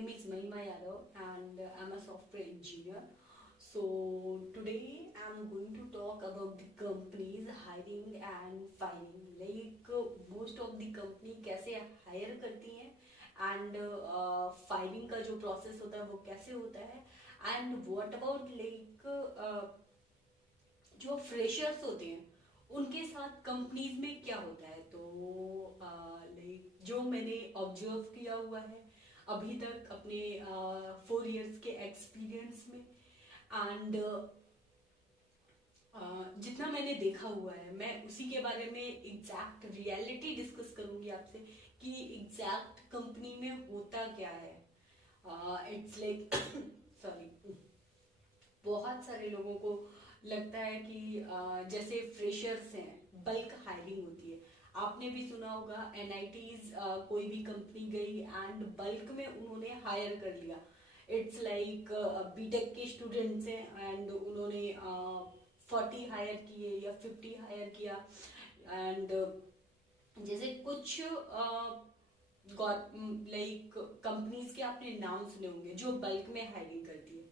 My name is Mahima Yadav and I'm a software engineer. So today I'm going to talk about the companies hiring and firing. Like most of the company कैसे hire करती हैं and firing का जो process होता है वो कैसे होता है and what about like जो freshers होते हैं उनके साथ कंपनीज में क्या होता है। तो लाइक जो मैंने ऑब्जर्व किया हुआ है अभी तक अपने 4 इयर्स के एक्सपीरियंस में एंड जितना मैंने देखा हुआ है मैं उसी के बारे में एग्जैक्ट रियलिटी डिस्कस करूंगी आपसे कि एग्जैक्ट कंपनी में होता क्या है। इट्स लाइक सॉरी, बहुत सारे लोगों को लगता है कि जैसे फ्रेशर्स हैं बल्क हायरिंग होती है। आपने भी सुना होगा एनआईटीज कोई भी कंपनी गई एंड बल्क में उन्होंने हायर कर लिया। इट्स लाइक बीटेक के स्टूडेंट्स हैं एंड उन्होंने 40 हायर किए या 50 हायर किया एंड जैसे कुछ लाइक कंपनीज के आपने नाम सुने होंगे जो बल्क में हायरिंग करती है,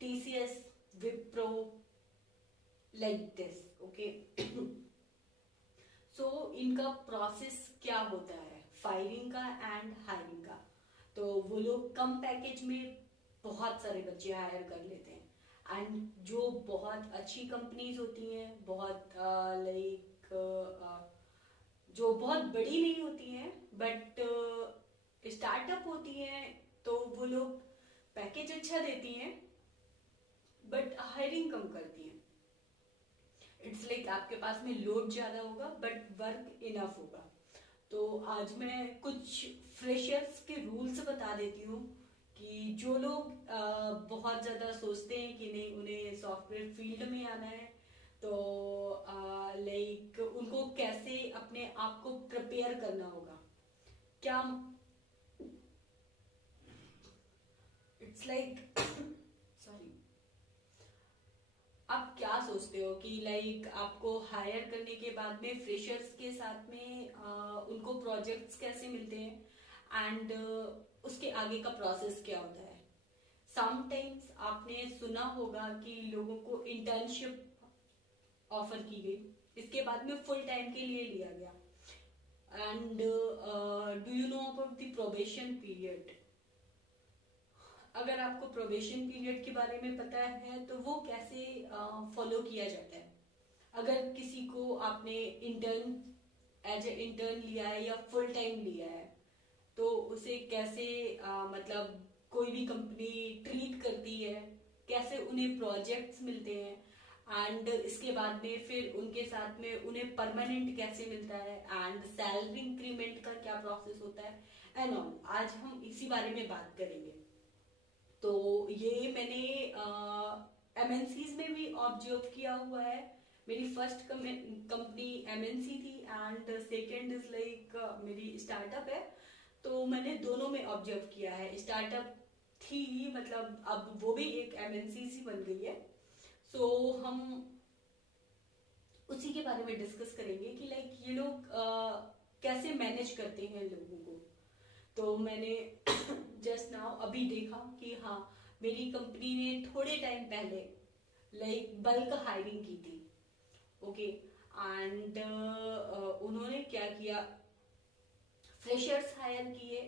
TCS, Wipro, like this. Okay, so इनका प्रोसेस क्या होता है फायरिंग का एंड हायरिंग का। तो वो लोग कम पैकेज में बहुत सारे बच्चे हायर कर लेते हैं एंड जो बहुत अच्छी कंपनीज होती हैं, बहुत लाइक जो बहुत बड़ी नहीं होती हैं बट स्टार्टअप होती हैं, तो वो लोग पैकेज अच्छा देती हैं बट हायरिंग कम करती हैं। इट्स लाइक आपके पास में लोड ज्यादा होगा बट वर्क इनफ होगा। तो आज मैं कुछ फ्रेशर्स के रूल्स बता देती हूँ कि जो लोग बहुत ज्यादा सोचते हैं कि नहीं उन्हें सॉफ्टवेयर फील्ड में आना है, तो लाइक उनको कैसे अपने आप को प्रिपेयर करना होगा। क्या इट्स लाइक सॉरी, आप क्या सोचते हो कि लाइक आपको हायर करने के बाद में फ्रेशर्स के साथ में उनको प्रोजेक्ट्स कैसे मिलते हैं एंड उसके आगे का प्रोसेस क्या होता है। समटाइम्स आपने सुना होगा कि लोगों को इंटर्नशिप ऑफर की गई, इसके बाद में फुल टाइम के लिए लिया गया and do you know about the probation period. अगर आपको प्रोबेशन पीरियड के बारे में पता है तो वो कैसे फॉलो किया जाता है। अगर किसी को आपने इंटर्न एज ए इंटर्न लिया है या फुल टाइम लिया है तो उसे कैसे मतलब कोई भी कंपनी ट्रीट करती है, कैसे उन्हें प्रोजेक्ट्स मिलते हैं एंड इसके बाद में फिर उनके साथ में उन्हें परमानेंट कैसे मिलता है एंड सैलरी इंक्रीमेंट का क्या प्रोसेस होता है एंड ऑल, आज हम इसी बारे में बात करेंगे। तो ये मैंने एमएनसीज में भी ऑब्जर्व किया हुआ है। मेरी फर्स्ट कंपनी एमएनसी थी एंड सेकेंड इज लाइक मेरी स्टार्टअप है। तो मैंने दोनों में ऑब्जर्व किया है। स्टार्टअप थी मतलब अब वो भी एक एमएनसी सी बन गई है। सो हम उसी के बारे में डिस्कस करेंगे कि लाइक ये लोग कैसे मैनेज करते हैं लोगों को। तो मैंने जस्ट नाउ अभी देखा कि हाँ मेरी कंपनी ने थोड़े टाइम पहले लाइक बल्क हायरिंग की थी। ओके, एंड उन्होंने क्या किया, फ्रेशर्स हायर किए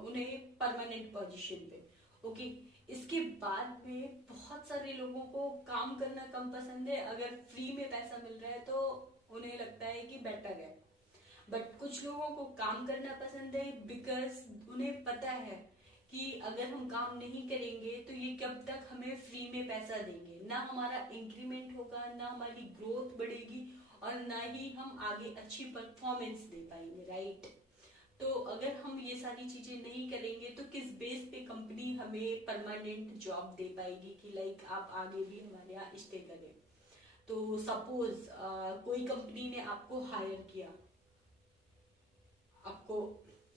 उन्हें परमानेंट पोजीशन पे। ओके, इसके बाद में बहुत सारे लोगों को काम करना कम पसंद है। अगर फ्री में पैसा मिल रहा है तो उन्हें लगता है कि बेटर है, बट कुछ लोगों को काम करना पसंद है बिकॉज उन्हें पता है कि अगर हम काम नहीं करेंगे तो ये कब तक हमें फ्री में पैसा देंगे, ना हमारा इंक्रीमेंट होगा, ना हमारी ग्रोथ बढ़ेगी और ना ही हम आगे अच्छी परफॉर्मेंस दे पाएंगे, राइट। तो अगर हम ये सारी चीजें नहीं करेंगे तो किस बेस पे कंपनी हमें परमानेंट जॉब दे पाएगी कि लाइक आप आगे भी हमारे यहाँ स्टे करें। तो सपोज कोई कंपनी ने आपको हायर किया, आपको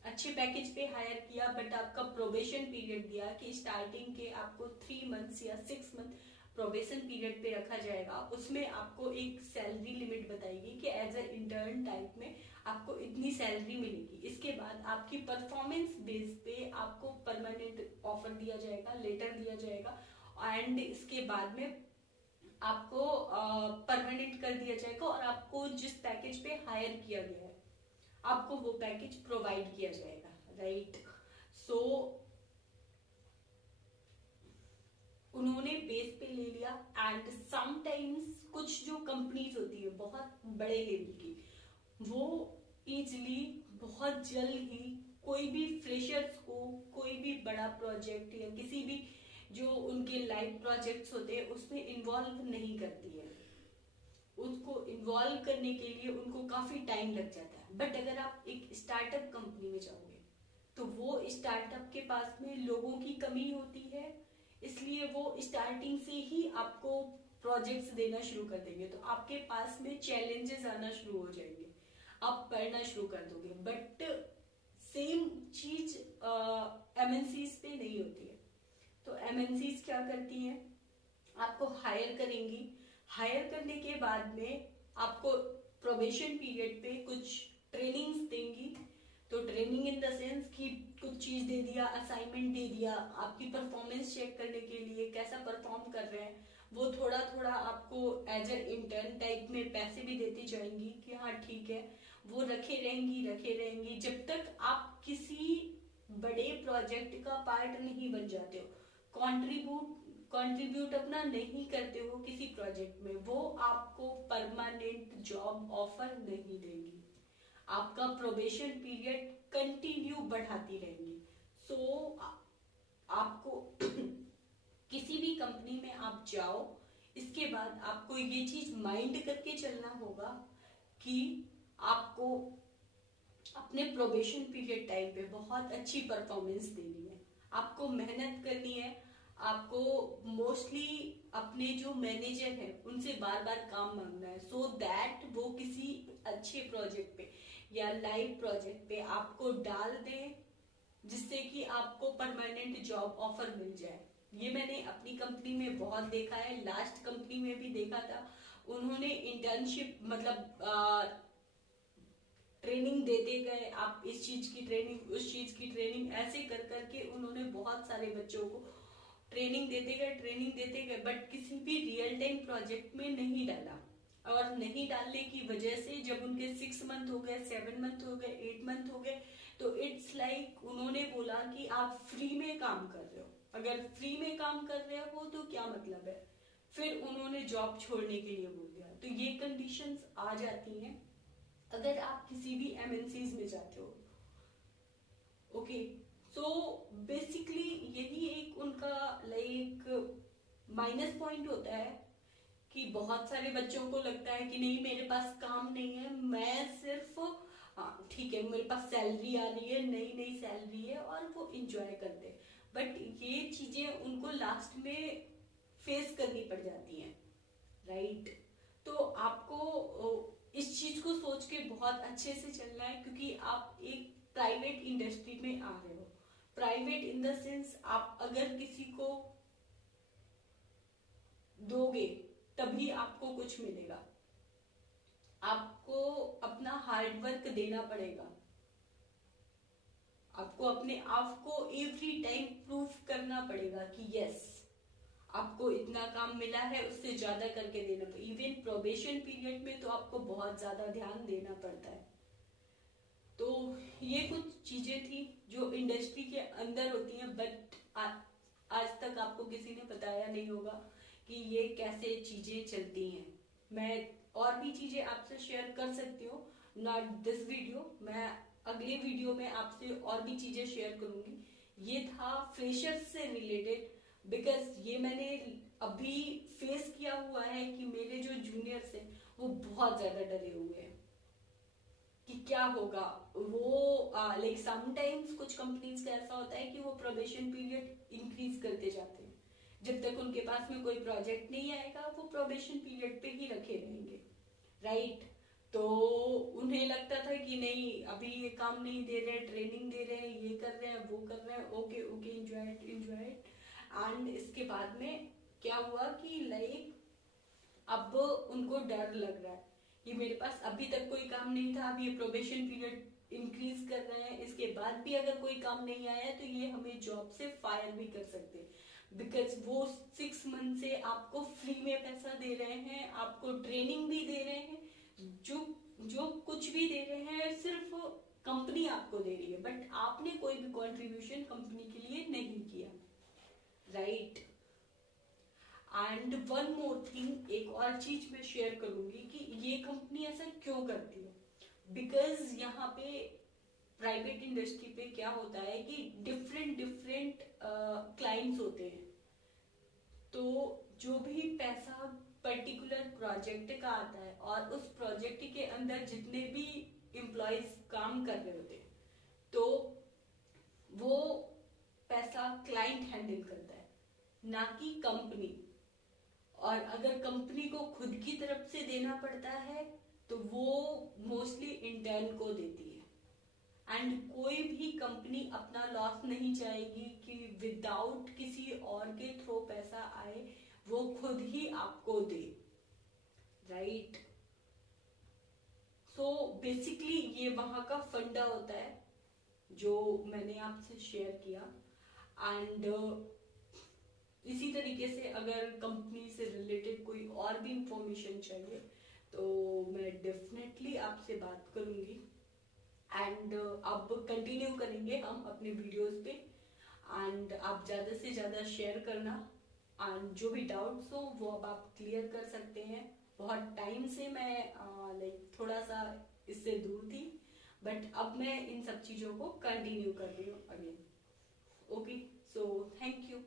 अच्छे पैकेज पे हायर किया बट आपका प्रोबेशन पीरियड दिया कि स्टार्टिंग के आपको 3 मंथ्स या 6 मंथ प्रोबेशन पीरियड पे रखा जाएगा, उसमें आपको एक सैलरी लिमिट बताएगी कि एज अ इंटर्न टाइप में आपको इतनी सैलरी मिलेगी। इसके बाद आपकी परफॉर्मेंस बेस पे आपको परमानेंट ऑफर दिया जाएगा, लेटर दिया जाएगा, एंड इसके बाद में आपको परमानेंट कर दिया जाएगा और आपको जिस पैकेज पे हायर किया गया है आपको वो पैकेज प्रोवाइड किया जाएगा, राइट। सो उन्होंने बेस पे ले लिया। एंड समटाइम्स कुछ जो कंपनीज होती है बहुत बड़े लेवल की, वो इजली बहुत जल्द ही कोई भी फ्रेशर्स को कोई भी बड़ा प्रोजेक्ट या किसी भी जो उनके लाइव प्रोजेक्ट्स होते हैं उसमें इन्वॉल्व नहीं करती है। उसको इन्वॉल्व करने के लिए उनको काफी टाइम लग जाता है। बट अगर आप एक स्टार्टअप कंपनी में जाओगे तो वो स्टार्टअप के पास में लोगों की कमी होती है, इसलिए वो स्टार्टिंग से ही आपको प्रोजेक्ट्स देना शुरू कर देंगे। तो आपके पास में चैलेंजेस आना शुरू हो जाएंगे, आप पढ़ना शुरू कर दोगे। बट सेम चीज एमएनसीज पे नहीं होती है। तो एमएनसीज क्या करती हैं, आपको हायर करेंगी, हायर करने के बाद में आपको प्रोबेशन पीरियड पे कुछ ट्रेनिंग्स देंगी। तो ट्रेनिंग इन द सेंस कि कुछ चीज दे दिया, असाइनमेंट दे दिया, आपकी परफॉर्मेंस चेक करने के लिए कैसा परफॉर्म कर रहे हैं, वो थोड़ा थोड़ा आपको एज ए इंटर्न टाइप में पैसे भी देती जाएंगी कि हाँ ठीक है, वो रखे रहेंगी जब तक आप किसी बड़े प्रोजेक्ट का पार्ट नहीं बन जाते हो, कंट्रीब्यूट अपना नहीं करते हो किसी प्रोजेक्ट में, वो आपको परमानेंट जॉब ऑफर नहीं देंगी। आपका प्रोबेशन पीरियड कंटिन्यू बढ़ाती रहेंगी। सो आपको किसी भी कंपनी में आप जाओ, इसके बाद आपको ये चीज माइंड करके चलना होगा कि आपको अपने प्रोबेशन पीरियड टाइम पे बहुत अच्छी परफॉर्मेंस देनी है, आपको मेहनत करनी है, आपको मोस्टली अपने जो मैनेजर है उनसे बार बार काम मांगना है, सो दैट वो किसी अच्छे प्रोजेक्ट पे या लाइव प्रोजेक्ट पे आपको डाल दे, जिससे कि आपको परमानेंट जॉब ऑफर मिल जाए। ये मैंने अपनी कंपनी में बहुत देखा है, लास्ट कंपनी में भी देखा था। उन्होंने इंटर्नशिप मतलब ट्रेनिंग देते गए, आप इस चीज की ट्रेनिंग उस चीज की ट्रेनिंग, ऐसे कर करके उन्होंने बहुत सारे बच्चों को ट्रेनिंग देते गए बट किसी भी रियल टाइम प्रोजेक्ट में नहीं डाला। और नहीं डालने की वजह से जब उनके 6 मंथ हो गए, 7 मंथ हो गए, 8 मंथ हो गए, तो इट्स लाइक उन्होंने बोला कि आप फ्री में काम कर रहे हो, अगर फ्री में काम कर रहे हो तो क्या मतलब है, फिर उन्होंने जॉब छोड़ने के लिए बोल दिया। तो ये कंडीशंस आ जाती हैं अगर आप किसी भी एमएनसीज में जाते हो। ओके, सो बेसिकली यही एक उनका लाइक माइनस पॉइंट होता है कि बहुत सारे बच्चों को लगता है कि नहीं मेरे पास काम नहीं है, मैं सिर्फ ठीक है मेरे पास सैलरी आ रही है, नई सैलरी है और वो इंजॉय करते हैं। बट ये चीजें उनको लास्ट में फेस करनी पड़ जाती हैं, राइट। तो आपको इस चीज को सोच के बहुत अच्छे से चलना है, क्योंकि आप एक प्राइवेट इंडस्ट्री में आ रहे हो। प्राइवेट इन द सेंस आप अगर किसी को दोगे तभी आपको कुछ मिलेगा, आपको अपना हार्डवर्क देना पड़ेगा, आपको अपने आप को एवरी टाइम प्रूफ करना पड़ेगा कि यस आपको इतना काम मिला है, उससे ज्यादा करके देना पड़ेगा। इवन प्रोबेशन पीरियड में तो आपको बहुत ज्यादा ध्यान देना पड़ता है। तो ये कुछ चीजें थी जो इंडस्ट्री के अंदर होती हैं, बट आज तक आपको किसी ने बताया नहीं होगा कि ये कैसे चीजें चलती हैं। मैं और भी चीजें आपसे शेयर कर सकती हूँ, नॉट दिस वीडियो, मैं अगले वीडियो में आपसे और भी चीजें शेयर करूंगी। ये था फ्रेशर्स से रिलेटेड, बिकॉज ये मैंने अभी फेस किया हुआ है कि मेरे जो जूनियर्स हैं वो बहुत ज्यादा डरे हुए हैं कि क्या होगा। वो लाइक समटाइम्स कुछ कंपनीज का ऐसा होता है कि वो प्रोबेशन पीरियड इंक्रीज करते जाते हैं, जब तक उनके पास में कोई प्रोजेक्ट नहीं आएगा वो प्रोबेशन पीरियड पे ही रखे रहेंगे, राइट। तो उन्हें लगता था कि नहीं अभी ये काम नहीं दे रहे, ट्रेनिंग दे रहे हैं, ये कर रहे हैं, वो कर रहे हैं, ओके एंजॉय इट एंड इसके बाद में क्या हुआ कि लाइक अब उनको डर लग रहा है कि मेरे पास अभी तक कोई काम नहीं था, अब ये प्रोबेशन पीरियड इंक्रीज कर रहे हैं, इसके बाद भी अगर कोई काम नहीं आया तो ये हमें जॉब से फायर भी कर सकते हैं। बिकॉज वो 6 मंथ से आपको फ्री में पैसा दे रहे हैं, आपको ट्रेनिंग भी दे रहे हैं, जो जो कुछ भी दे रहे हैं सिर्फ कंपनी आपको दे रही है, बट आपने कोई भी कंट्रीब्यूशन कंपनी के लिए नहीं किया, right. And one more thing, एक और चीज मैं शेयर करूंगी कि ये कंपनी ऐसा क्यों करती है। बिकॉज यहाँ पे प्राइवेट इंडस्ट्री पे क्या होता है कि डिफरेंट डिफरेंट क्लाइंट्स होते हैं, तो जो भी पैसा पर्टिकुलर प्रोजेक्ट का आता है और उस प्रोजेक्ट के अंदर जितने भी एम्प्लॉयज काम कर रहे होते हैं, तो वो पैसा क्लाइंट हैंडल करता है, ना कि कंपनी। और अगर कंपनी को खुद की तरफ से देना पड़ता है तो वो मोस्टली इंटर्न को देती है। एंड कोई भी कंपनी अपना लॉस नहीं चाहेगी कि विदाउट किसी और के थ्रू पैसा आए, वो खुद ही आपको दे, राइट। सो बेसिकली ये वहां का फंडा होता है जो मैंने आपसे शेयर किया। एंड इसी तरीके से अगर कंपनी से रिलेटेड कोई और भी इंफॉर्मेशन चाहिए तो मैं डेफिनेटली आपसे बात करूंगी। एंड अब कंटिन्यू करेंगे हम अपने वीडियोस पे, एंड आप ज़्यादा से ज़्यादा शेयर करना, एंड जो भी डाउट्स हो वो अब आप क्लियर कर सकते हैं। बहुत टाइम से मैं लाइक थोड़ा सा इससे दूर थी, बट अब मैं इन सब चीज़ों को कंटिन्यू कर रही हूँ again. Okay, so thank you.